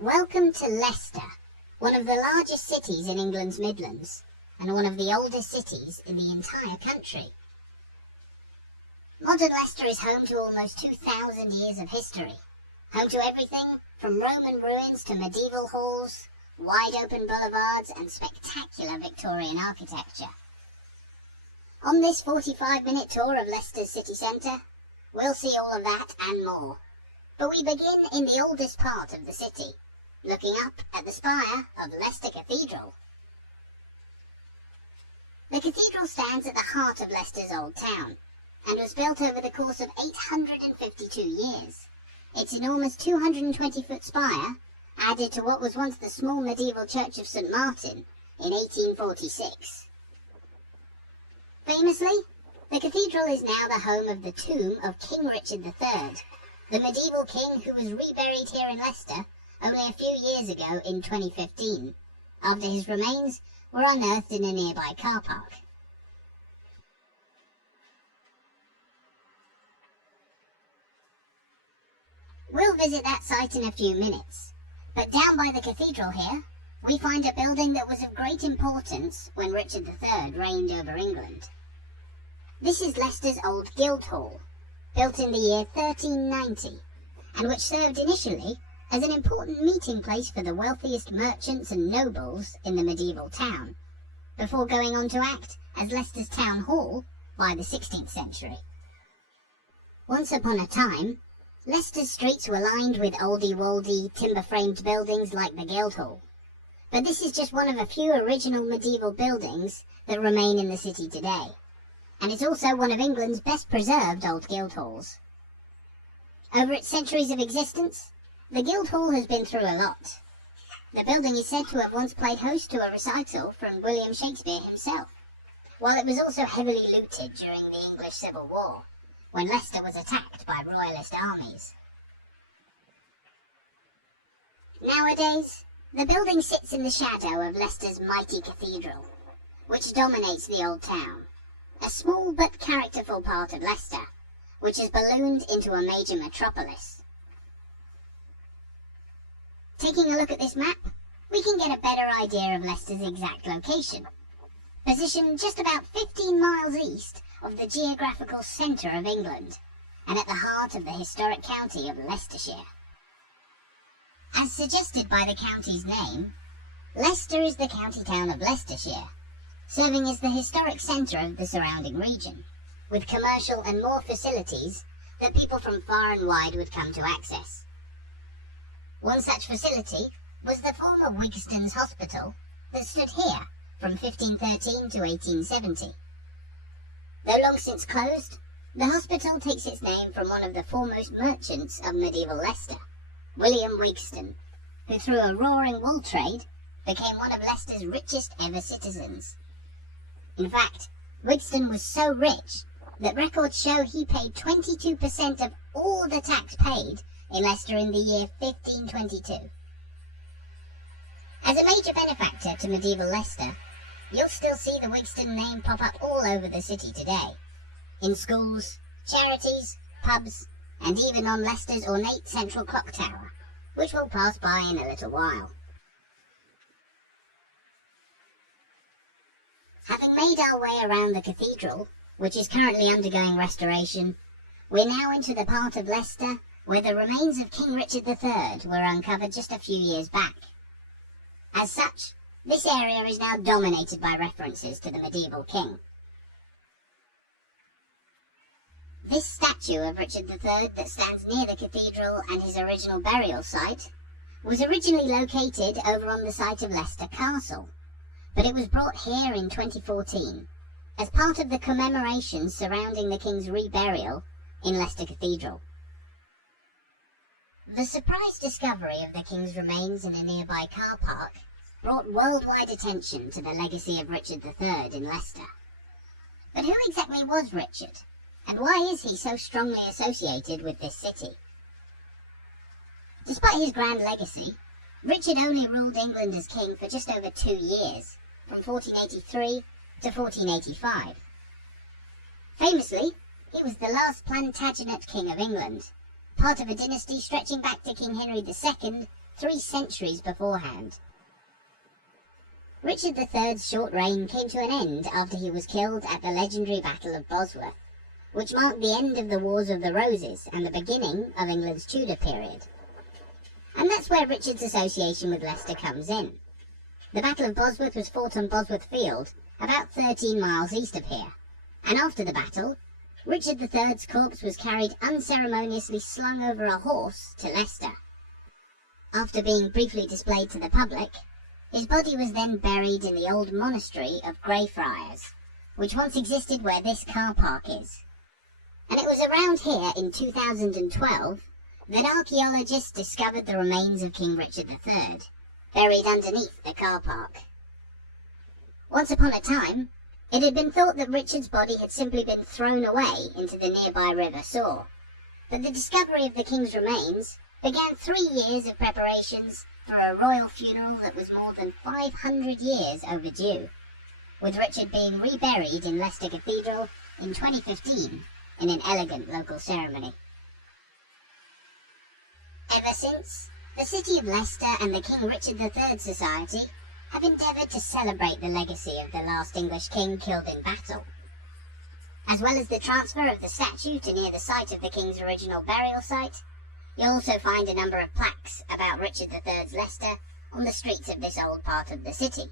Welcome to Leicester, one of the largest cities in England's Midlands, and one of the oldest cities in the entire country. Modern Leicester is home to almost 2,000 years of history, home to everything from Roman ruins to medieval halls, wide-open boulevards and spectacular Victorian architecture. On this 45-minute tour of Leicester's city centre, we'll see all of that and more. But we begin in the oldest part of the city, looking up at the spire of Leicester Cathedral. The cathedral stands at the heart of Leicester's old town, and was built over the course of 852 years. Its enormous 220-foot spire added to what was once the small medieval church of St. Martin in 1846. Famously, the cathedral is now the home of the tomb of King Richard III, the medieval king who was reburied here in Leicester only a few years ago in 2015, after his remains were unearthed in a nearby car park. We'll visit that site in a few minutes, but down by the cathedral here, we find a building that was of great importance when Richard III reigned over England. This is Leicester's old Guildhall, built in the year 1390, and which served initially as an important meeting place for the wealthiest merchants and nobles in the medieval town, before going on to act as Leicester's town hall by the 16th century. Once upon a time, Leicester's streets were lined with oldie-woldy, timber-framed buildings like the Guildhall, but this is just one of a few original medieval buildings that remain in the city today, and it's also one of England's best preserved old Guildhalls. Over its centuries of existence, the Guildhall has been through a lot. The building is said to have once played host to a recital from William Shakespeare himself, while it was also heavily looted during the English Civil War, when Leicester was attacked by royalist armies. Nowadays, the building sits in the shadow of Leicester's mighty cathedral, which dominates the old town, a small but characterful part of Leicester, which has ballooned into a major metropolis. Taking a look at this map, we can get a better idea of Leicester's exact location, positioned just about 15 miles east of the geographical centre of England, and at the heart of the historic county of Leicestershire. As suggested by the county's name, Leicester is the county town of Leicestershire, serving as the historic centre of the surrounding region, with commercial and more facilities that people from far and wide would come to access. One such facility was the former Wigston's Hospital that stood here from 1513 to 1870. Though long since closed, the hospital takes its name from one of the foremost merchants of medieval Leicester, William Wigston, who through a roaring wool trade became one of Leicester's richest ever citizens. In fact, Wigston was so rich that records show he paid 22% of all the tax paid in Leicester in the year 1522. As a major benefactor to medieval Leicester, you'll still see the Wigston name pop up all over the city today, in schools, charities, pubs, and even on Leicester's ornate central clock tower, which we'll pass by in a little while. Having made our way around the cathedral, which is currently undergoing restoration, we're now into the part of Leicester where the remains of King Richard III were uncovered just a few years back. As such, this area is now dominated by references to the medieval king. This statue of Richard III that stands near the cathedral and his original burial site was originally located over on the site of Leicester Castle, but it was brought here in 2014 as part of the commemorations surrounding the king's reburial in Leicester Cathedral. The surprise discovery of the king's remains in a nearby car park brought worldwide attention to the legacy of Richard III in Leicester. But who exactly was Richard, and why is he so strongly associated with this city? Despite his grand legacy, Richard only ruled England as king for just over 2 years, from 1483 to 1485. Famously, he was the last Plantagenet king of England, part of a dynasty stretching back to King Henry II 3 centuries beforehand. Richard III's short reign came to an end after he was killed at the legendary Battle of Bosworth, which marked the end of the Wars of the Roses and the beginning of England's Tudor period. And that's where Richard's association with Leicester comes in. The Battle of Bosworth was fought on Bosworth Field, about 13 miles east of here, and after the battle, Richard III's corpse was carried unceremoniously slung over a horse to Leicester. After being briefly displayed to the public, his body was then buried in the old monastery of Greyfriars, which once existed where this car park is. And it was around here in 2012 that archaeologists discovered the remains of King Richard III, buried underneath the car park. Once upon a time, it had been thought that Richard's body had simply been thrown away into the nearby River Soar, but the discovery of the king's remains began 3 years of preparations for a royal funeral that was more than 500 years overdue, with Richard being reburied in Leicester Cathedral in 2015 in an elegant local ceremony. Ever since, the city of Leicester and the King Richard III Society have endeavoured to celebrate the legacy of the last English king killed in battle. As well as the transfer of the statue to near the site of the king's original burial site, you'll also find a number of plaques about Richard III's Leicester on the streets of this old part of the city.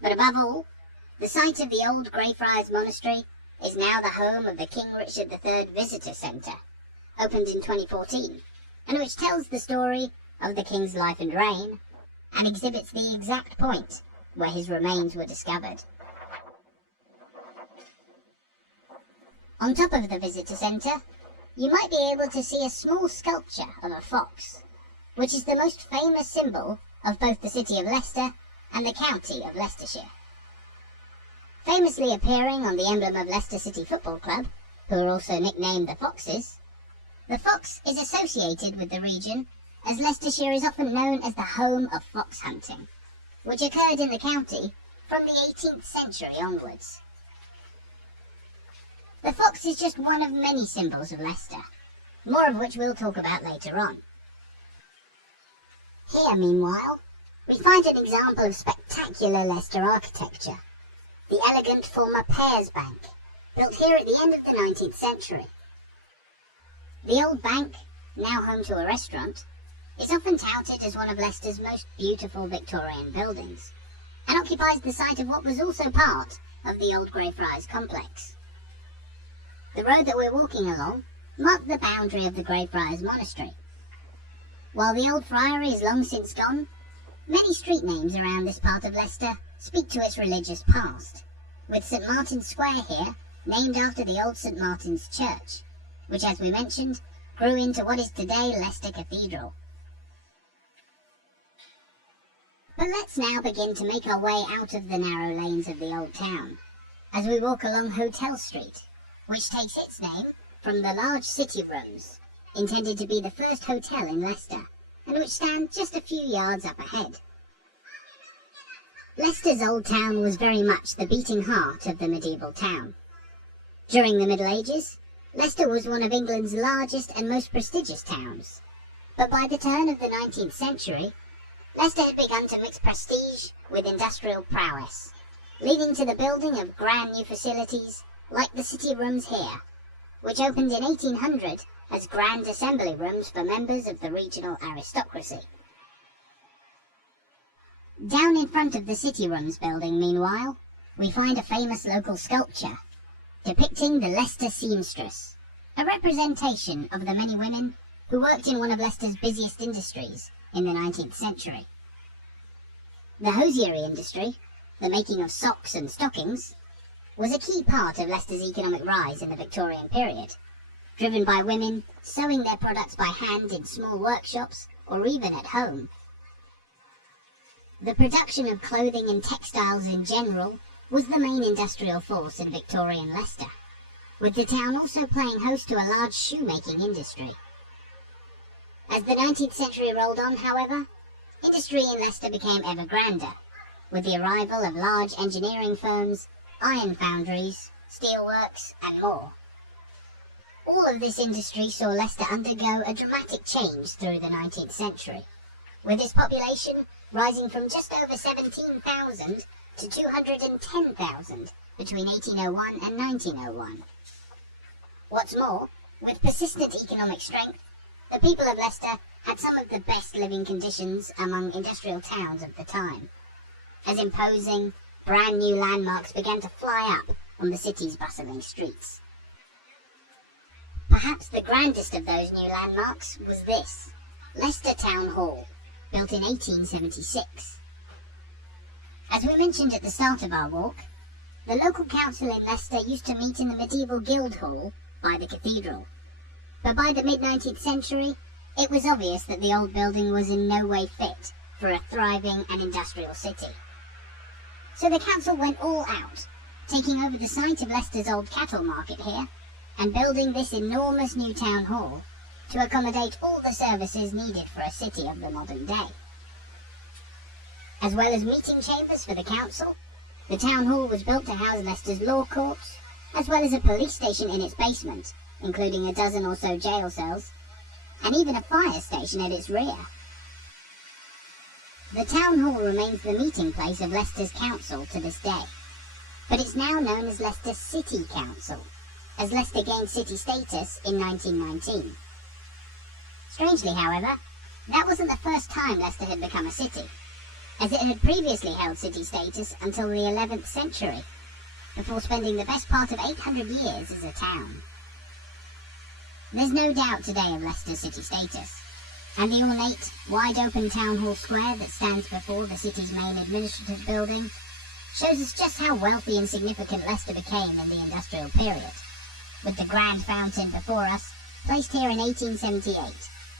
But above all, the site of the old Greyfriars Monastery is now the home of the King Richard III Visitor Centre, opened in 2014, and which tells the story of the king's life and reign, and exhibits the exact point where his remains were discovered. On top of the visitor centre, you might be able to see a small sculpture of a fox, which is the most famous symbol of both the city of Leicester and the county of Leicestershire. Famously appearing on the emblem of Leicester City Football Club, who are also nicknamed the Foxes, the fox is associated with the region as Leicestershire is often known as the home of fox hunting, which occurred in the county from the 18th century onwards. The fox is just one of many symbols of Leicester, more of which we'll talk about later on. Here, meanwhile, we find an example of spectacular Leicester architecture, the elegant former Pears Bank, built here at the end of the 19th century. The old bank, now home to a restaurant, is often touted as one of Leicester's most beautiful Victorian buildings, and occupies the site of what was also part of the old Greyfriars complex. The road that we're walking along marked the boundary of the Greyfriars Monastery. While the old friary is long since gone, many street names around this part of Leicester speak to its religious past, with St Martin's Square here named after the old St Martin's Church, which, as we mentioned, grew into what is today Leicester Cathedral. But let's now begin to make our way out of the narrow lanes of the old town, as we walk along Hotel Street, which takes its name from the large city rooms, intended to be the first hotel in Leicester, and which stand just a few yards up ahead. Leicester's old town was very much the beating heart of the medieval town. During the Middle Ages, Leicester was one of England's largest and most prestigious towns, but by the turn of the 19th century, Leicester had begun to mix prestige with industrial prowess, leading to the building of grand new facilities like the city rooms here, which opened in 1800 as grand assembly rooms for members of the regional aristocracy. Down in front of the city rooms building, meanwhile, we find a famous local sculpture depicting the Leicester seamstress, a representation of the many women who worked in one of Leicester's busiest industries in the 19th century. The hosiery industry, the making of socks and stockings, was a key part of Leicester's economic rise in the Victorian period, driven by women sewing their products by hand in small workshops or even at home. The production of clothing and textiles in general was the main industrial force in Victorian Leicester, with the town also playing host to a large shoemaking industry. As the 19th century rolled on, however, industry in Leicester became ever grander, with the arrival of large engineering firms, iron foundries, steelworks, and more. All of this industry saw Leicester undergo a dramatic change through the 19th century, with its population rising from just over 17,000 to 210,000 between 1801 and 1901. What's more, with persistent economic strength, the people of Leicester had some of the best living conditions among industrial towns of the time, as imposing, brand new landmarks began to fly up on the city's bustling streets. Perhaps the grandest of those new landmarks was this, Leicester Town Hall, built in 1876. As we mentioned at the start of our walk, the local council in Leicester used to meet in the medieval Guildhall by the cathedral. But by the mid-19th century, it was obvious that the old building was in no way fit for a thriving and industrial city. So the council went all out, taking over the site of Leicester's old cattle market here, and building this enormous new town hall to accommodate all the services needed for a city of the modern day. As well as meeting chambers for the council, the town hall was built to house Leicester's law courts, as well as a police station in its basement, including a dozen or so jail cells, and even a fire station at its rear. The town hall remains the meeting place of Leicester's council to this day, but it's now known as Leicester City Council, as Leicester gained city status in 1919. Strangely, however, that wasn't the first time Leicester had become a city, as it had previously held city status until the 11th century, before spending the best part of 800 years as a town. There's no doubt today of Leicester's city status, and the ornate, wide-open town hall square that stands before the city's main administrative building shows us just how wealthy and significant Leicester became in the industrial period, with the grand fountain before us placed here in 1878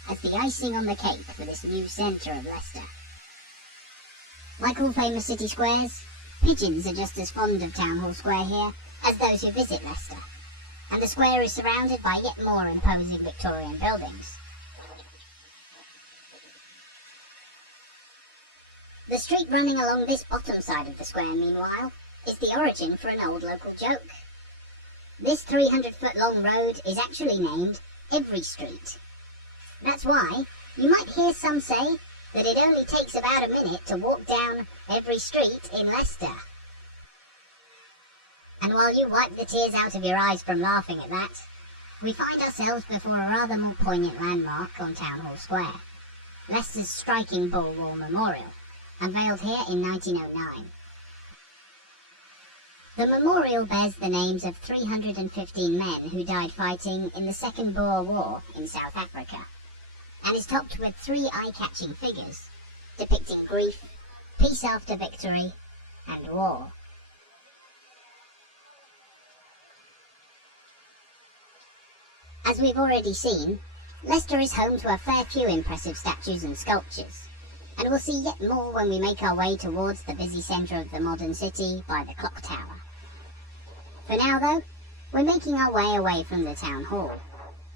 as the icing on the cake for this new centre of Leicester. Like all famous city squares, pigeons are just as fond of Town Hall Square here as those who visit Leicester, and the square is surrounded by yet more imposing Victorian buildings. The street running along this bottom side of the square, meanwhile, is the origin for an old local joke. This 300-foot-long road is actually named Every Street. That's why you might hear some say that it only takes about a minute to walk down every street in Leicester. And while you wipe the tears out of your eyes from laughing at that, we find ourselves before a rather more poignant landmark on Town Hall Square, Leicester's striking Boer War Memorial, unveiled here in 1909. The memorial bears the names of 315 men who died fighting in the Second Boer War in South Africa, and is topped with 3 eye-catching figures depicting grief, peace after victory, and war. As we've already seen, Leicester is home to a fair few impressive statues and sculptures, and we'll see yet more when we make our way towards the busy centre of the modern city by the clock tower. For now, though, we're making our way away from the town hall,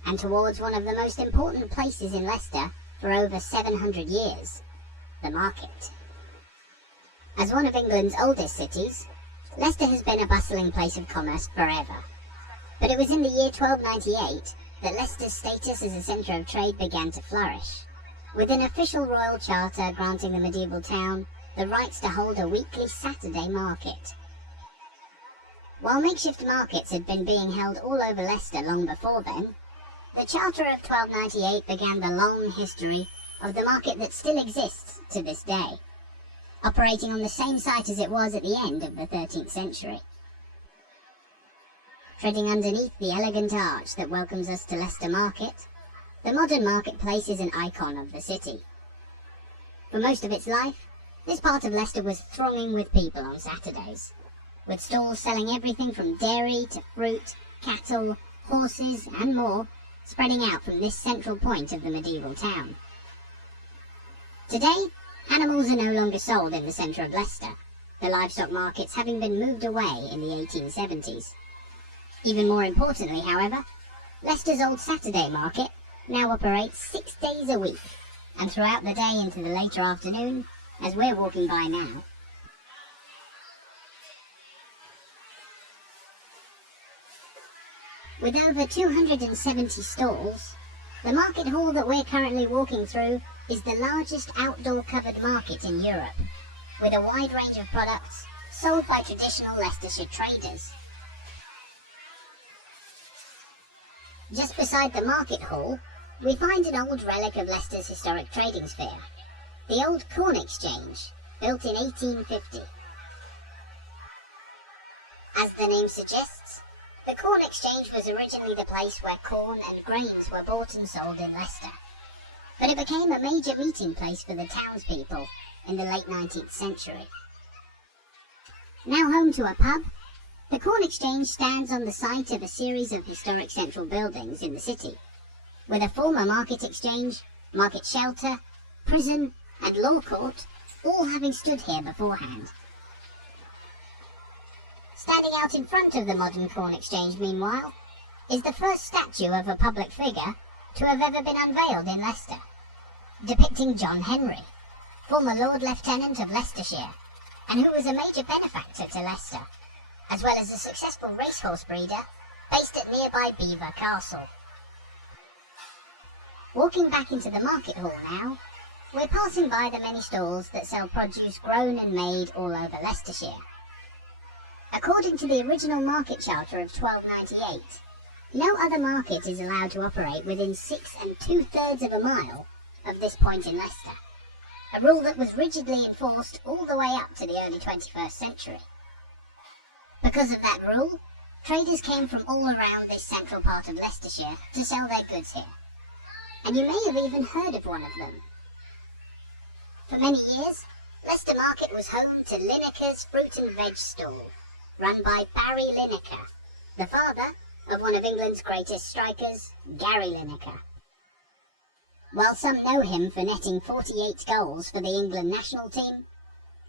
and towards one of the most important places in Leicester for over 700 years, the market. As one of England's oldest cities, Leicester has been a bustling place of commerce forever. But it was in the year 1298 that Leicester's status as a centre of trade began to flourish, with an official royal charter granting the medieval town the rights to hold a weekly Saturday market. While makeshift markets had been being held all over Leicester long before then, the Charter of 1298 began the long history of the market that still exists to this day, operating on the same site as it was at the end of the 13th century. Treading underneath the elegant arch that welcomes us to Leicester Market, the modern marketplace is an icon of the city. For most of its life, this part of Leicester was thronging with people on Saturdays, with stalls selling everything from dairy to fruit, cattle, horses, and more, spreading out from this central point of the medieval town. Today, animals are no longer sold in the centre of Leicester, the livestock markets having been moved away in the 1870s. Even more importantly, however, Leicester's old Saturday market now operates 6 days a week, and throughout the day into the later afternoon, as we're walking by now. With over 270 stalls, the market hall that we're currently walking through is the largest outdoor covered market in Europe, with a wide range of products sold by traditional Leicestershire traders. Just beside the market hall, we find an old relic of Leicester's historic trading sphere, the old Corn Exchange, built in 1850. As the name suggests, the Corn Exchange was originally the place where corn and grains were bought and sold in Leicester, but it became a major meeting place for the townspeople in the late 19th century. Now home to a pub, the Corn Exchange stands on the site of a series of historic central buildings in the city, with a former market exchange, market shelter, prison and law court all having stood here beforehand. Standing out in front of the modern Corn Exchange, meanwhile, is the first statue of a public figure to have ever been unveiled in Leicester, depicting John Henry, former Lord Lieutenant of Leicestershire, and who was a major benefactor to Leicester, as well as a successful racehorse breeder based at nearby Belvoir Castle. Walking back into the market hall now, we're passing by the many stalls that sell produce grown and made all over Leicestershire. According to the original market charter of 1298, no other market is allowed to operate within 6 2/3 of a mile of this point in Leicester, a rule that was rigidly enforced all the way up to the early 21st century. Because of that rule, traders came from all around this central part of Leicestershire to sell their goods here, and you may have even heard of one of them. For many years, Leicester Market was home to Lineker's fruit and veg stall, run by Barry Lineker, the father of one of England's greatest strikers, Gary Lineker. While some know him for netting 48 goals for the England national team,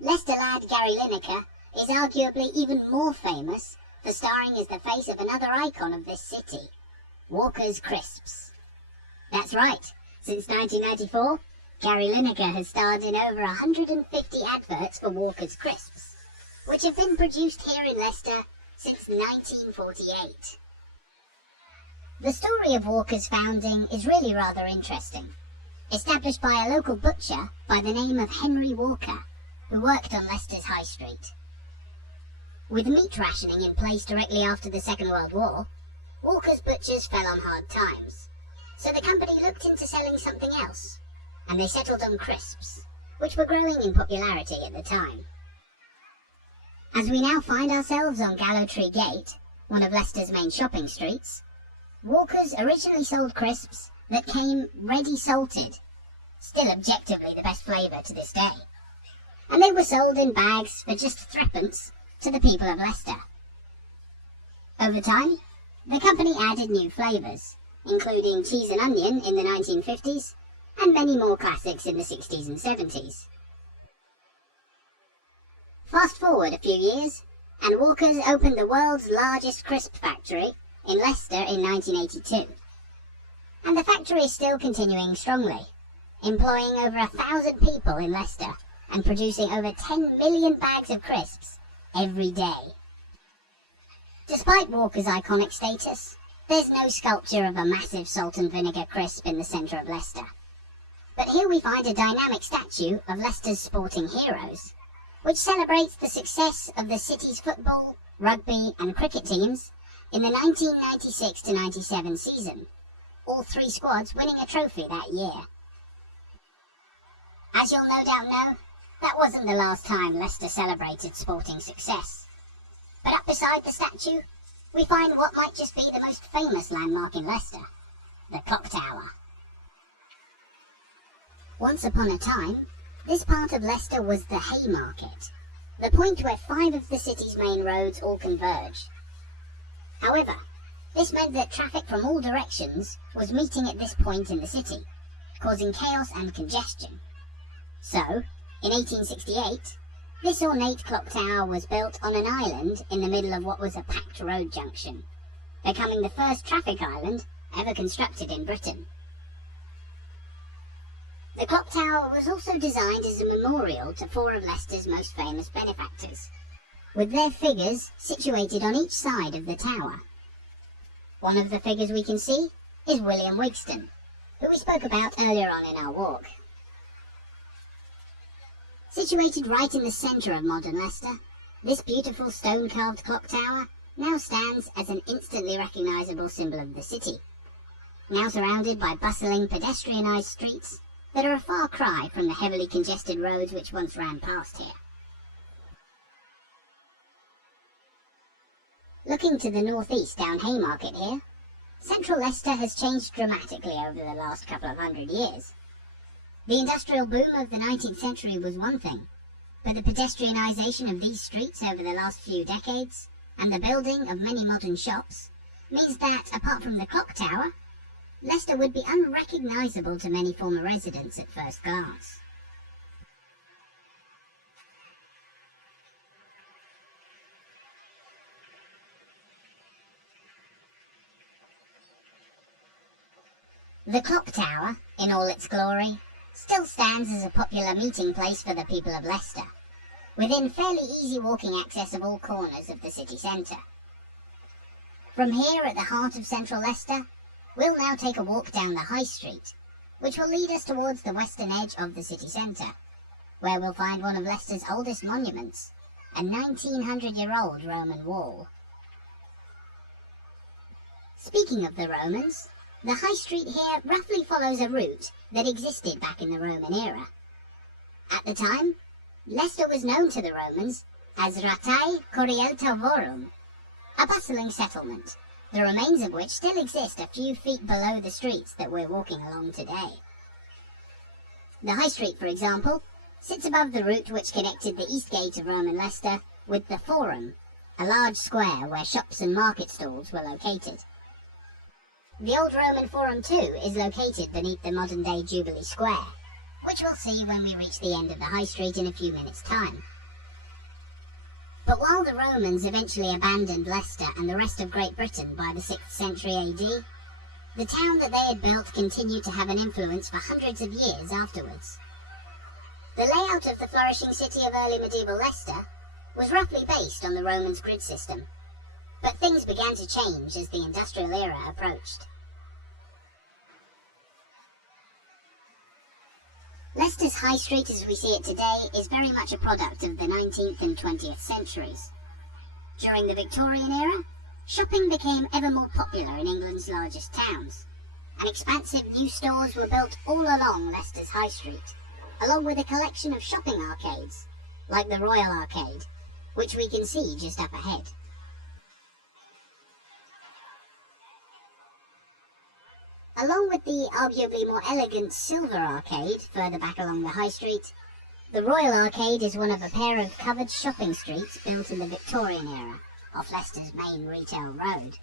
Leicester lad Gary Lineker is arguably even more famous for starring as the face of another icon of this city, Walker's Crisps. That's right, since 1994, Gary Lineker has starred in over 150 adverts for Walker's Crisps, which have been produced here in Leicester since 1948. The story of Walker's founding is really rather interesting. Established by a local butcher by the name of Henry Walker, who worked on Leicester's High Street. With meat rationing in place directly after the Second World War, Walker's butchers fell on hard times, so the company looked into selling something else, and they settled on crisps, which were growing in popularity at the time. As we now find ourselves on Gallow Tree Gate, one of Leicester's main shopping streets, Walker's originally sold crisps that came ready salted, still objectively the best flavour to this day, and they were sold in bags for just threepence to the people of Leicester. Over time, the company added new flavours, including cheese and onion in the 1950s, and many more classics in the 60s and 70s. Fast forward a few years, and Walker's opened the world's largest crisp factory in Leicester in 1982. And the factory is still continuing strongly, employing over 1,000 people in Leicester and producing over 10 million bags of crisps every day. Despite Walker's iconic status, there's no sculpture of a massive salt and vinegar crisp in the centre of Leicester. But here we find a dynamic statue of Leicester's sporting heroes, which celebrates the success of the city's football, rugby and cricket teams in the 1996-97 season, all three squads winning a trophy that year. As you'll no doubt know, that wasn't the last time Leicester celebrated sporting success. But up beside the statue, we find what might just be the most famous landmark in Leicester, the Clock Tower. Once upon a time, this part of Leicester was the Haymarket, the point where 5 of the city's main roads all converge. However, this meant that traffic from all directions was meeting at this point in the city, causing chaos and congestion. So, in 1868, this ornate clock tower was built on an island in the middle of what was a packed road junction, becoming the first traffic island ever constructed in Britain. The clock tower was also designed as a memorial to 4 of Leicester's most famous benefactors, with their figures situated on each side of the tower. One of the figures we can see is William Wigston, who we spoke about earlier on in our walk. Situated right in the centre of modern Leicester, this beautiful stone-carved clock tower now stands as an instantly recognisable symbol of the city, now surrounded by bustling pedestrianised streets that are a far cry from the heavily congested roads which once ran past here. Looking to the northeast down Haymarket here, central Leicester has changed dramatically over the last couple of 100 years. The industrial boom of the 19th century was one thing, but the pedestrianisation of these streets over the last few decades, and the building of many modern shops, means that, apart from the clock tower, Leicester would be unrecognisable to many former residents at first glance. The clock tower, in all its glory, still stands as a popular meeting place for the people of Leicester, within fairly easy walking access of all corners of the city centre. From here at the heart of central Leicester, we'll now take a walk down the High Street, which will lead us towards the western edge of the city centre, where we'll find one of Leicester's oldest monuments, a 1900-year-old Roman wall. Speaking of the Romans, the High Street here roughly follows a route that existed back in the Roman era. At the time, Leicester was known to the Romans as Ratae Corieltavorum, a bustling settlement, the remains of which still exist a few feet below the streets that we're walking along today. The High Street, for example, sits above the route which connected the east gate of Roman Leicester with the Forum, a large square where shops and market stalls were located. The old Roman Forum too is located beneath the modern-day Jubilee Square, which we'll see when we reach the end of the High Street in a few minutes' time. But while the Romans eventually abandoned Leicester and the rest of Great Britain by the 6th century AD, the town that they had built continued to have an influence for hundreds of years afterwards. The layout of the flourishing city of early medieval Leicester was roughly based on the Romans' grid system, but things began to change as the industrial era approached. Leicester's High Street as we see it today is very much a product of the 19th and 20th centuries. During the Victorian era, shopping became ever more popular in England's largest towns, and expansive new stores were built all along Leicester's High Street, along with a collection of shopping arcades, like the Royal Arcade, which we can see just up ahead. Along with the arguably more elegant Silver Arcade further back along the High Street, the Royal Arcade is one of a pair of covered shopping streets built in the Victorian era off Leicester's main retail road.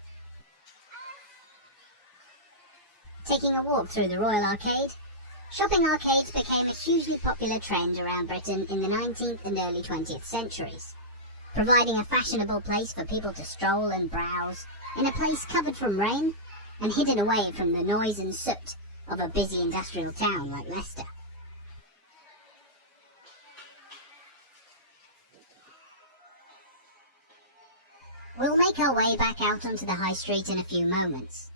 Taking a walk through the Royal Arcade, shopping arcades became a hugely popular trend around Britain in the 19th and early 20th centuries, providing a fashionable place for people to stroll and browse in a place covered from rain and hidden away from the noise and soot of a busy industrial town like Leicester. We'll make our way back out onto the High Street in a few moments,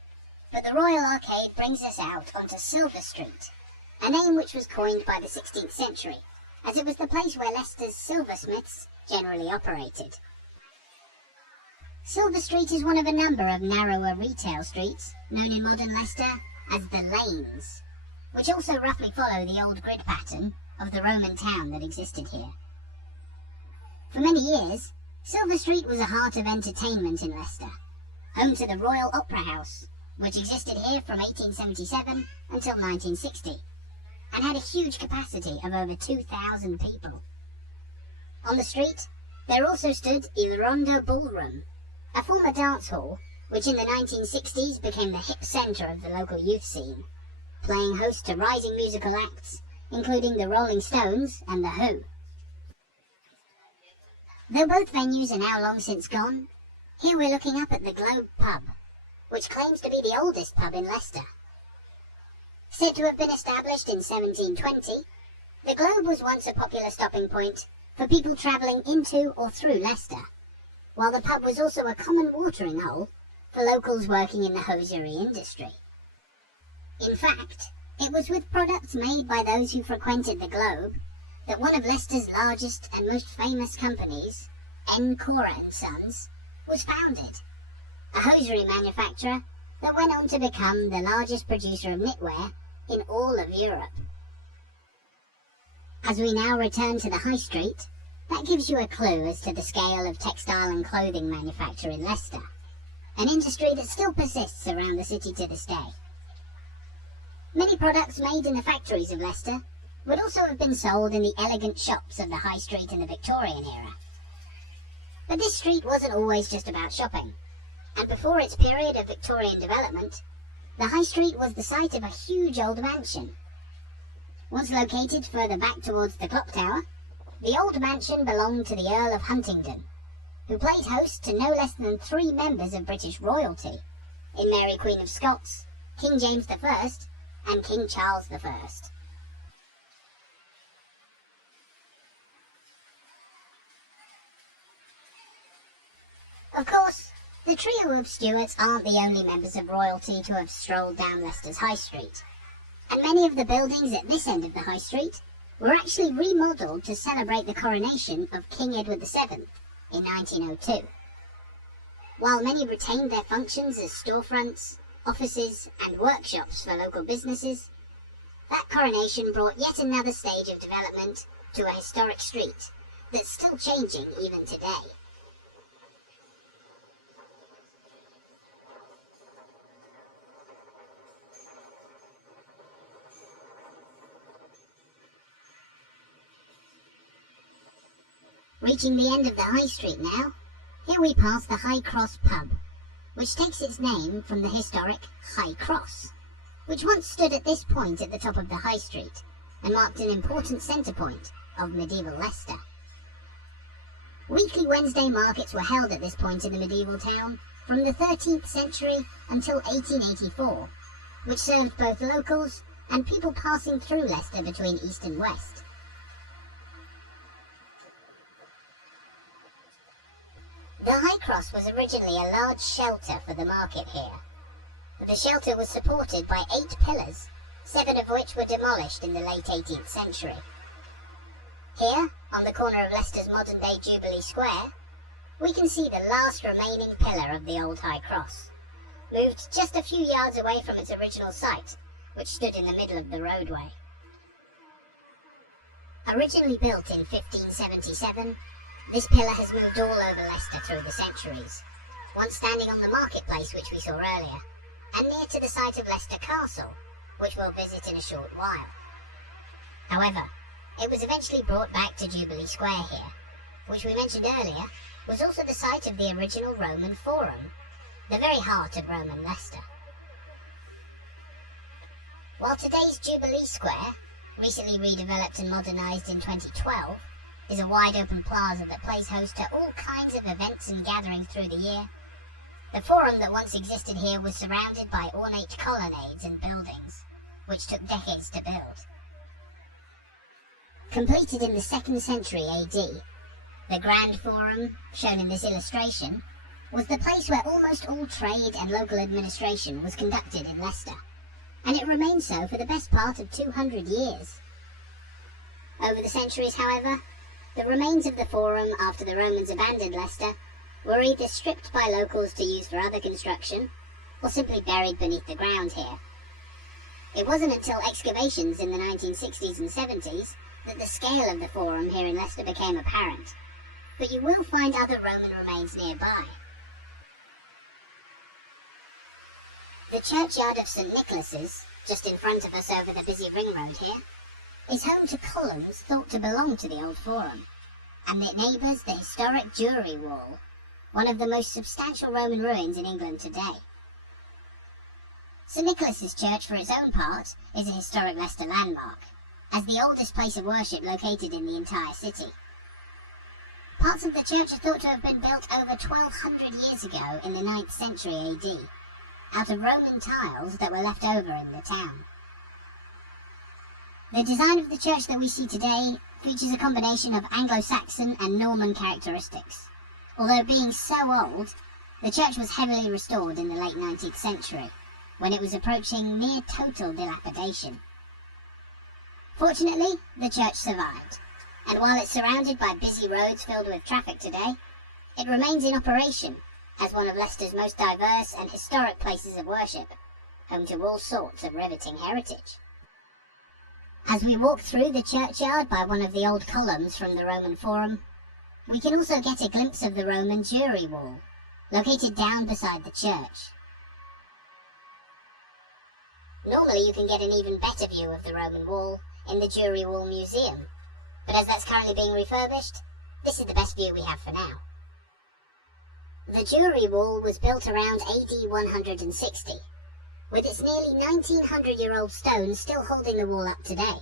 but the Royal Arcade brings us out onto Silver Street, a name which was coined by the 16th century, as it was the place where Leicester's silversmiths generally operated. Silver Street is one of a number of narrower retail streets, known in modern Leicester as the lanes, which also roughly follow the old grid pattern of the Roman town that existed here. For many years, Silver Street was a heart of entertainment in Leicester, home to the Royal Opera House, which existed here from 1877 until 1960, and had a huge capacity of over 2,000 people. On the street, there also stood Il Rondo Ballroom, a former dance hall, which in the 1960s became the hip centre of the local youth scene, playing host to rising musical acts, including the Rolling Stones and The Who. Though both venues are now long since gone, here we're looking up at the Globe Pub, which claims to be the oldest pub in Leicester. Said to have been established in 1720, the Globe was once a popular stopping point for people travelling into or through Leicester, while the pub was also a common watering hole for locals working in the hosiery industry. In fact, it was with products made by those who frequented the globe that one of Leicester's largest and most famous companies, N. Cora and Sons, was founded, a hosiery manufacturer that went on to become the largest producer of knitwear in all of Europe. As we now return to the High Street, that gives you a clue as to the scale of textile and clothing manufacture in Leicester, an industry that still persists around the city to this day. Many products made in the factories of Leicester would also have been sold in the elegant shops of the High Street in the Victorian era. But this street wasn't always just about shopping, and before its period of Victorian development, the High Street was the site of a huge old mansion. Once located further back towards the clock tower, the old mansion belonged to the Earl of Huntingdon, who played host to no less than 3 members of British royalty, in Mary Queen of Scots, King James I, and King Charles I. Of course, the trio of Stuarts aren't the only members of royalty to have strolled down Leicester's High Street, and many of the buildings at this end of the High Street were actually remodelled to celebrate the coronation of King Edward VII in 1902. While many retained their functions as storefronts, offices and workshops for local businesses, that coronation brought yet another stage of development to a historic street that's still changing even today. Reaching the end of the High Street now, here we pass the High Cross pub, which takes its name from the historic High Cross, which once stood at this point at the top of the High Street and marked an important centre point of medieval Leicester. Weekly Wednesday markets were held at this point in the medieval town from the 13th century until 1884, which served both locals and people passing through Leicester between east and west. The High Cross was originally a large shelter for the market here. The shelter was supported by 8 pillars, 7 of which were demolished in the late 18th century. Here, on the corner of Leicester's modern-day Jubilee Square, we can see the last remaining pillar of the old High Cross, moved just a few yards away from its original site, which stood in the middle of the roadway. Originally built in 1577, this pillar has moved all over Leicester through the centuries, once standing on the marketplace which we saw earlier, and near to the site of Leicester Castle, which we'll visit in a short while. However, it was eventually brought back to Jubilee Square here, which we mentioned earlier was also the site of the original Roman Forum, the very heart of Roman Leicester. While today's Jubilee Square, recently redeveloped and modernised in 2012, is a wide-open plaza that plays host to all kinds of events and gatherings through the year, the Forum that once existed here was surrounded by ornate colonnades and buildings, which took decades to build. Completed in the 2nd century AD, the Grand Forum, shown in this illustration, was the place where almost all trade and local administration was conducted in Leicester, and it remained so for the best part of 200 years. Over the centuries, however, the remains of the Forum after the Romans abandoned Leicester were either stripped by locals to use for other construction, or simply buried beneath the ground here. It wasn't until excavations in the 1960s and 70s that the scale of the Forum here in Leicester became apparent, but you will find other Roman remains nearby. The churchyard of St Nicholas's, just in front of us over the busy ring road here, is home to columns thought to belong to the old Forum, and it neighbours the historic Jury Wall, one of the most substantial Roman ruins in England today. St Nicholas's Church, for its own part, is a historic Leicester landmark, as the oldest place of worship located in the entire city. Parts of the church are thought to have been built over 1200 years ago in the 9th century AD, out of Roman tiles that were left over in the town. The design of the church that we see today features a combination of Anglo-Saxon and Norman characteristics. Although being so old, The church was heavily restored in the late 19th century, when it was approaching near total dilapidation. Fortunately, the church survived, and while it's surrounded by busy roads filled with traffic today, it remains in operation as one of Leicester's most diverse and historic places of worship, home to all sorts of riveting heritage. As we walk through the churchyard by one of the old columns from the Roman Forum, we can also get a glimpse of the Roman jury wall, located down beside the church. Normally you can get an even better view of the Roman wall in the Jury Wall Museum, but as that's currently being refurbished, this is the best view we have for now. The Jury Wall was built around AD 160, with its nearly 1900-year-old stone still holding the wall up today.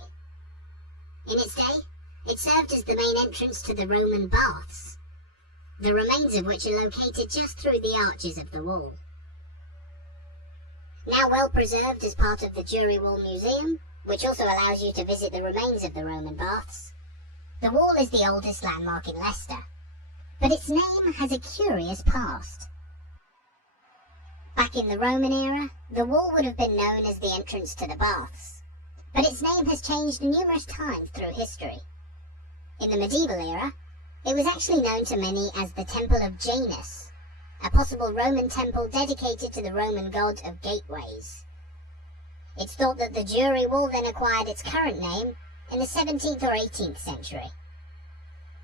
In its day, it served as the main entrance to the Roman baths, the remains of which are located just through the arches of the wall. Now well preserved as part of the Jury Wall Museum, which also allows you to visit the remains of the Roman baths, the wall is the oldest landmark in Leicester, but its name has a curious past. Back in the Roman era, the wall would have been known as the entrance to the baths, but its name has changed numerous times through history. In the medieval era, it was actually known to many as the Temple of Janus, a possible Roman temple dedicated to the Roman god of gateways. It's thought that the Jury Wall then acquired its current name in the 17th or 18th century.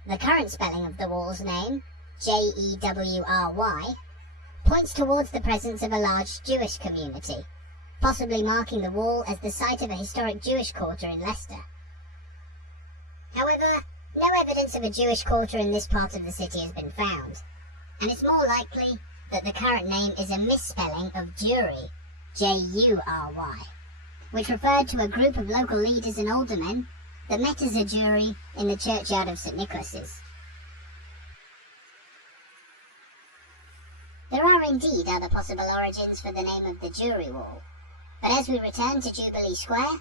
The current spelling of the wall's name, Jewry, points towards the presence of a large Jewish community, possibly marking the wall as the site of a historic Jewish quarter in Leicester. However, no evidence of a Jewish quarter in this part of the city has been found, and it's more likely that the current name is a misspelling of jury, Jury, which referred to a group of local leaders and aldermen that met as a jury in the churchyard of St Nicholas's. There are indeed other possible origins for the name of the Jury Wall, but as we return to Jubilee Square,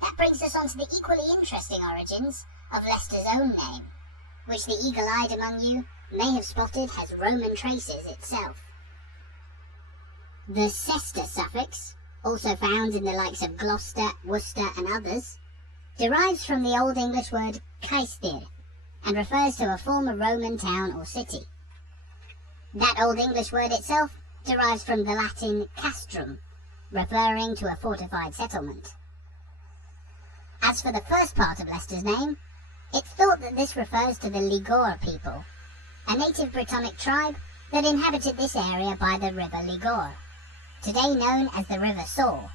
that brings us on to the equally interesting origins of Leicester's own name, which the eagle-eyed among you may have spotted has Roman traces itself. The Cester suffix, also found in the likes of Gloucester, Worcester and others, derives from the Old English word caestir, and refers to a former Roman town or city. That Old English word itself derives from the Latin castrum, referring to a fortified settlement. As for the first part of Leicester's name, it's thought that this refers to the Ligure people, a native Brittonic tribe that inhabited this area by the River Ligure, today known as the River Soar,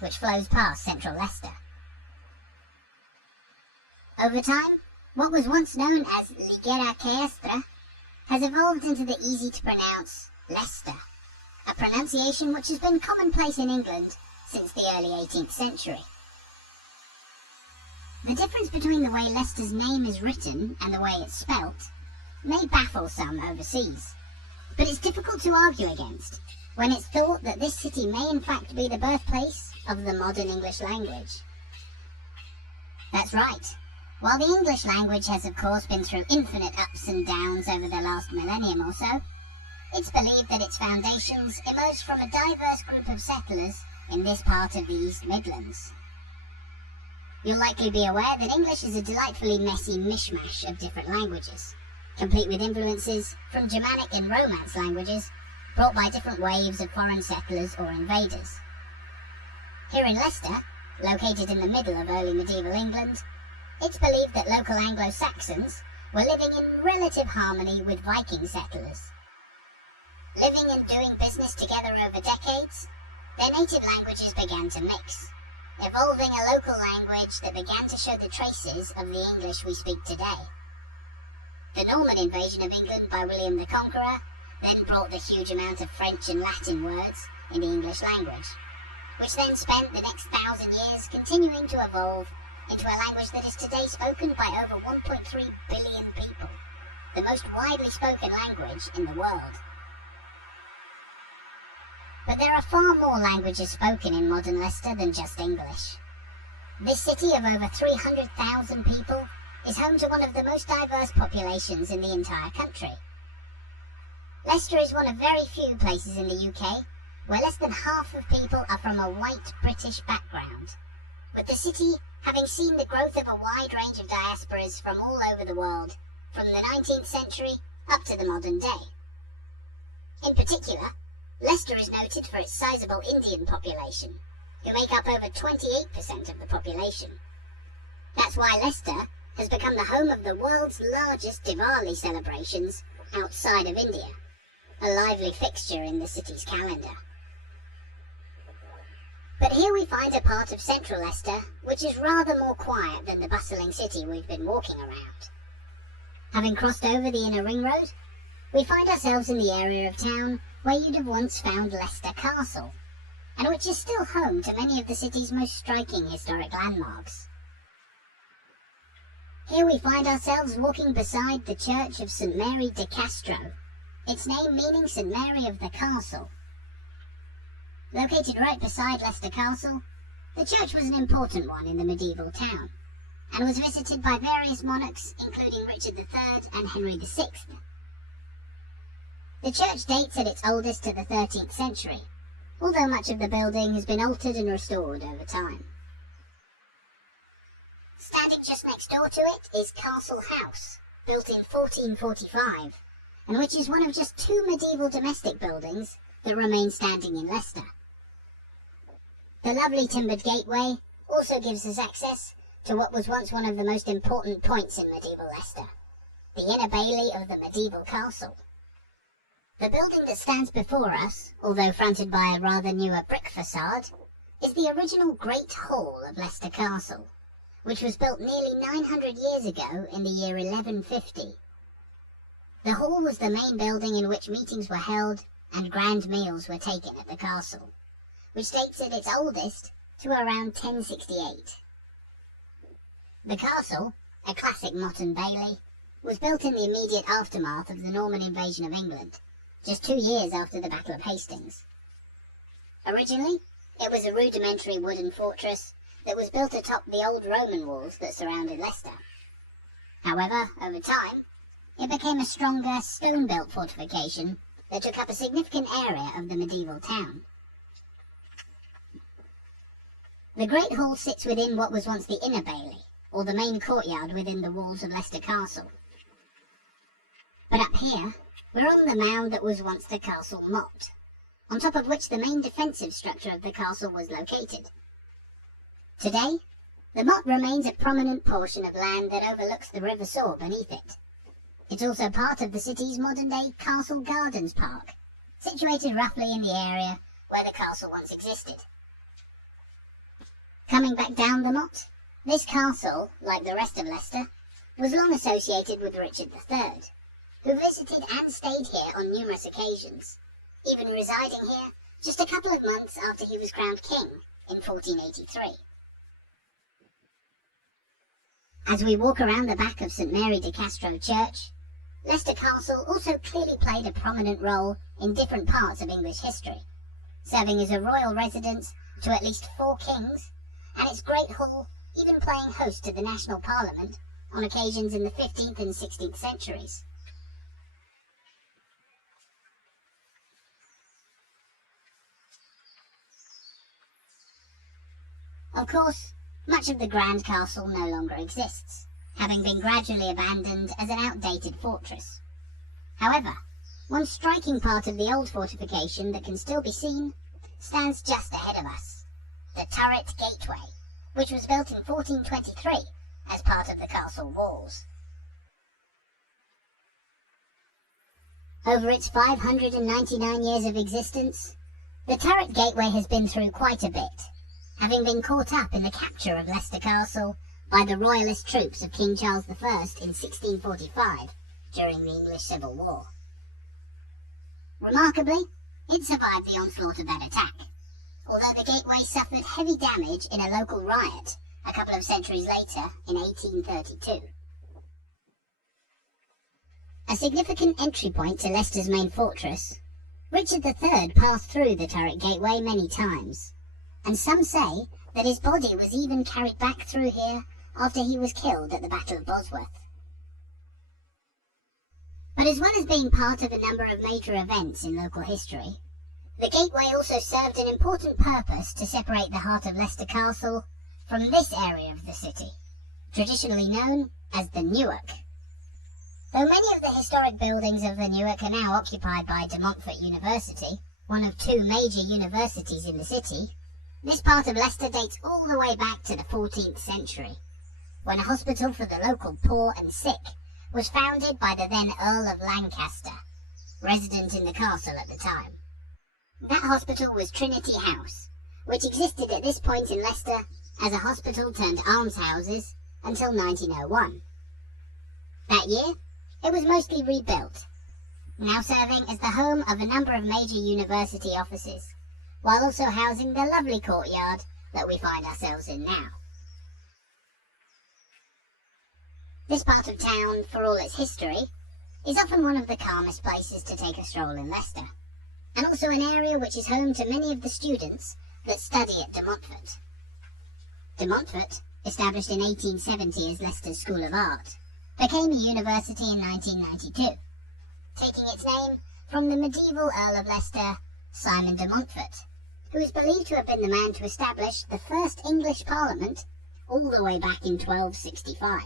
which flows past central Leicester. Over time, what was once known as Ligera Caestra has evolved into the easy-to-pronounce Leicester, a pronunciation which has been commonplace in England since the early 18th century. The difference between the way Leicester's name is written and the way it's spelt may baffle some overseas, but it's difficult to argue against when it's thought that this city may in fact be the birthplace of the modern English language. That's right. While the English language has of course been through infinite ups and downs over the last millennium or so, it's believed that its foundations emerged from a diverse group of settlers in this part of the East Midlands. You'll likely be aware that English is a delightfully messy mishmash of different languages, complete with influences from Germanic and Romance languages brought by different waves of foreign settlers or invaders. Here in Leicester, located in the middle of early medieval England, it's believed that local Anglo-Saxons were living in relative harmony with Viking settlers. Living and doing business together over decades, their native languages began to mix, evolving a local language that began to show the traces of the English we speak today. The Norman invasion of England by William the Conqueror then brought the huge amount of French and Latin words in the English language, which then spent the next 1,000 years continuing to evolve into a language that is today spoken by over 1.3 billion people, the most widely spoken language in the world. But there are far more languages spoken in modern Leicester than just English. This city of over 300,000 people is home to one of the most diverse populations in the entire country. Leicester is one of very few places in the UK where less than half of people are from a white British background, with the city having seen the growth of a wide range of diasporas from all over the world, from the 19th century up to the modern day. In particular, Leicester is noted for its sizable Indian population, who make up over 28% of the population. That's why Leicester has become the home of the world's largest Diwali celebrations outside of India, a lively fixture in the city's calendar. But here we find a part of central Leicester which is rather more quiet than the bustling city we've been walking around. Having crossed over the inner ring road, we find ourselves in the area of town where you'd have once found Leicester Castle, and which is still home to many of the city's most striking historic landmarks. Here we find ourselves walking beside the church of St Mary de Castro, its name meaning St Mary of the Castle. Located right beside Leicester Castle, the church was an important one in the medieval town, and was visited by various monarchs including Richard III and Henry VI. The church dates at its oldest to the 13th century, although much of the building has been altered and restored over time. Standing just next door to it is Castle House, built in 1445, and which is one of just two medieval domestic buildings that remain standing in Leicester. The lovely timbered gateway also gives us access to what was once one of the most important points in medieval Leicester, the inner bailey of the medieval castle. The building that stands before us, although fronted by a rather newer brick facade, is the original Great Hall of Leicester Castle, which was built nearly 900 years ago in the year 1150. The hall was the main building in which meetings were held and grand meals were taken at the castle, which dates at its oldest to around 1068. The castle, a classic motte and bailey, was built in the immediate aftermath of the Norman invasion of England, just 2 years after the Battle of Hastings. Originally, it was a rudimentary wooden fortress that was built atop the old Roman walls that surrounded Leicester. However, over time, it became a stronger stone-built fortification that took up a significant area of the medieval town. The Great Hall sits within what was once the inner bailey, or the main courtyard within the walls of Leicester Castle. But up here, we're on the mound that was once the castle motte, on top of which the main defensive structure of the castle was located. Today, the motte remains a prominent portion of land that overlooks the River Soar beneath it. It's also part of the city's modern-day Castle Gardens Park, situated roughly in the area where the castle once existed. Coming back down the motte, this castle, like the rest of Leicester, was long associated with Richard III, who visited and stayed here on numerous occasions, even residing here just a couple of months after he was crowned king in 1483. As we walk around the back of St Mary de Castro Church, Leicester Castle also clearly played a prominent role in different parts of English history, serving as a royal residence to at least 4 kings, and its Great Hall even playing host to the national parliament on occasions in the 15th and 16th centuries. Of course, much of the Grand Castle no longer exists, having been gradually abandoned as an outdated fortress. However, one striking part of the old fortification that can still be seen stands just ahead of us, the Turret Gateway, which was built in 1423 as part of the castle walls. Over its 599 years of existence, the Turret Gateway has been through quite a bit, having been caught up in the capture of Leicester Castle by the royalist troops of King Charles I in 1645 during the English Civil War. Remarkably, it survived the onslaught of that attack, although the gateway suffered heavy damage in a local riot a couple of centuries later in 1832. A significant entry point to Leicester's main fortress, Richard III passed through the Turret Gateway many times, and some say that his body was even carried back through here after he was killed at the Battle of Bosworth. But as well as being part of a number of major events in local history, the gateway also served an important purpose to separate the heart of Leicester Castle from this area of the city, traditionally known as the Newark. Though many of the historic buildings of the Newark are now occupied by De Montfort University, one of two major universities in the city, this part of Leicester dates all the way back to the 14th century, when a hospital for the local poor and sick was founded by the then Earl of Lancaster, resident in the castle at the time. That hospital was Trinity House, which existed at this point in Leicester as a hospital turned almshouses until 1901. That year, it was mostly rebuilt, now serving as the home of a number of major university offices, while also housing the lovely courtyard that we find ourselves in now. This part of town, for all its history, is often one of the calmest places to take a stroll in Leicester, and also an area which is home to many of the students that study at De Montfort. De Montfort, established in 1870 as Leicester's School of Art, became a university in 1992, taking its name from the medieval Earl of Leicester, Simon de Montfort, who is believed to have been the man to establish the first English Parliament all the way back in 1265.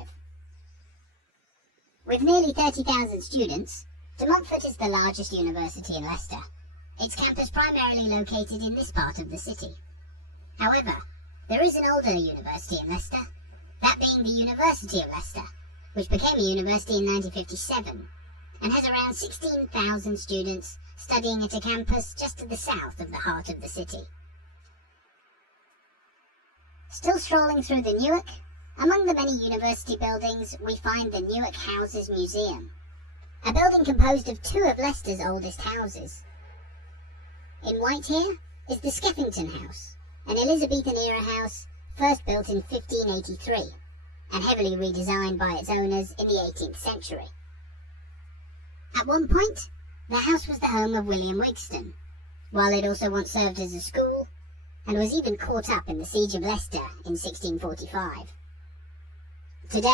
With nearly 30,000 students, De Montfort is the largest university in Leicester, its campus primarily located in this part of the city. However, there is an older university in Leicester, that being the University of Leicester, which became a university in 1957, and has around 16,000 students studying at a campus just to the south of the heart of the city. Still strolling through the Newark, among the many university buildings we find the Newark Houses Museum, a building composed of two of Leicester's oldest houses. In white here is the Skeffington House, an Elizabethan-era house first built in 1583, and heavily redesigned by its owners in the 18th century. At one point, the house was the home of William Wigston, while it also once served as a school, and was even caught up in the Siege of Leicester in 1645. Today,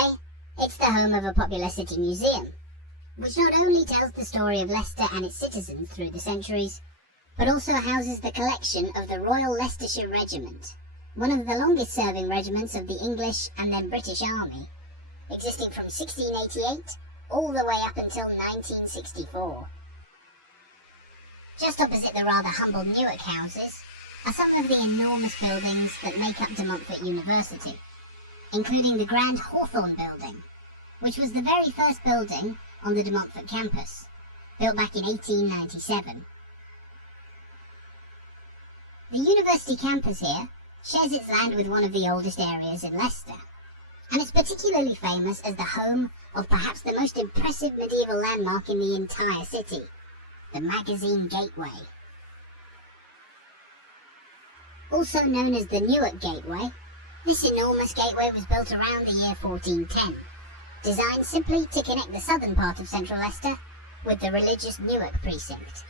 it's the home of a popular city museum, which not only tells the story of Leicester and its citizens through the centuries, but also houses the collection of the Royal Leicestershire Regiment, one of the longest-serving regiments of the English and then British Army, existing from 1688 all the way up until 1964. Just opposite the rather humble Newark houses are some of the enormous buildings that make up De Montfort University, including the Grand Hawthorne Building, which was the very first building on the De Montfort campus, built back in 1897. The university campus here shares its land with one of the oldest areas in Leicester, and it's particularly famous as the home of perhaps the most impressive medieval landmark in the entire city, the Magazine Gateway. Also known as the Newark Gateway, this enormous gateway was built around the year 1410, designed simply to connect the southern part of central Leicester with the religious Newark precinct.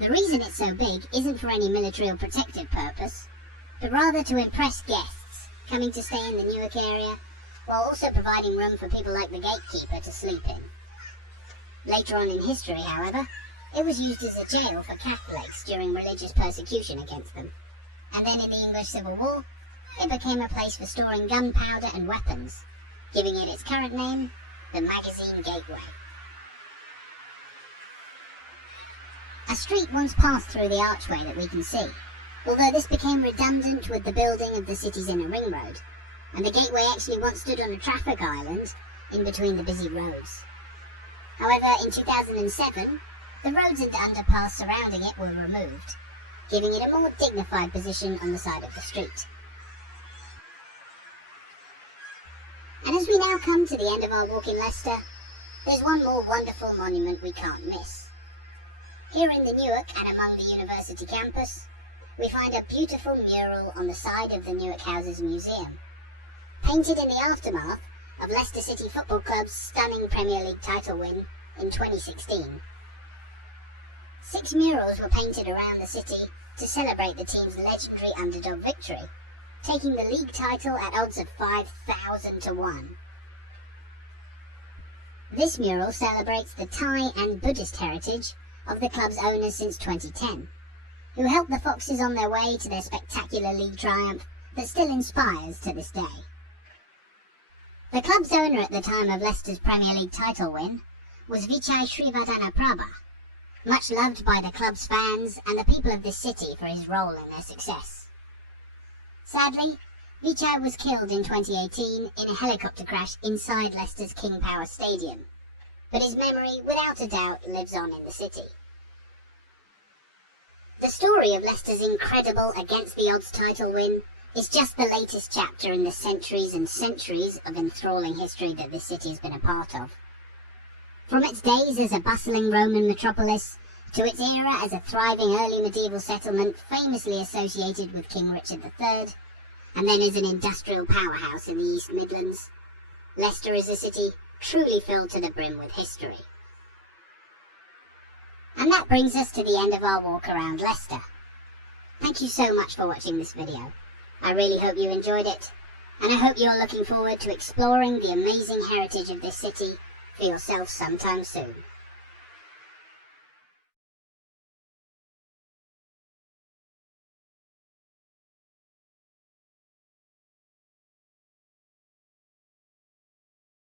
The reason it's so big isn't for any military or protective purpose, but rather to impress guests coming to stay in the Newark area, while also providing room for people like the gatekeeper to sleep in. Later on in history, however, it was used as a jail for Catholics during religious persecution against them, and then in the English Civil War, it became a place for storing gunpowder and weapons, giving it its current name, the Magazine Gateway. A street once passed through the archway that we can see, although this became redundant with the building of the city's inner ring road, and the gateway actually once stood on a traffic island in between the busy roads. However, in 2007, the roads and underpass surrounding it were removed, giving it a more dignified position on the side of the street. And as we now come to the end of our walk in Leicester, there's one more wonderful monument we can't miss. Here in the Newark and among the university campus, we find a beautiful mural on the side of the Newark Houses Museum, painted in the aftermath of Leicester City Football Club's stunning Premier League title win in 2016. 6 murals were painted around the city to celebrate the team's legendary underdog victory, taking the league title at odds of 5,000 to 1. This mural celebrates the Thai and Buddhist heritage of the club's owners since 2010, who helped the Foxes on their way to their spectacular league triumph that still inspires to this day. The club's owner at the time of Leicester's Premier League title win was Vichai Srivardhanaprabha, much loved by the club's fans and the people of this city for his role in their success. Sadly, Vichai was killed in 2018 in a helicopter crash inside Leicester's King Power Stadium, but his memory, without a doubt, lives on in the city. The story of Leicester's incredible against-the-odds title win is just the latest chapter in the centuries and centuries of enthralling history that this city has been a part of. From its days as a bustling Roman metropolis to its era as a thriving early medieval settlement famously associated with King Richard III, and then as an industrial powerhouse in the East Midlands, Leicester is a city truly filled to the brim with history. And that brings us to the end of our walk around Leicester. Thank you so much for watching this video. I really hope you enjoyed it, and I hope you're looking forward to exploring the amazing heritage of this city for yourself sometime soon.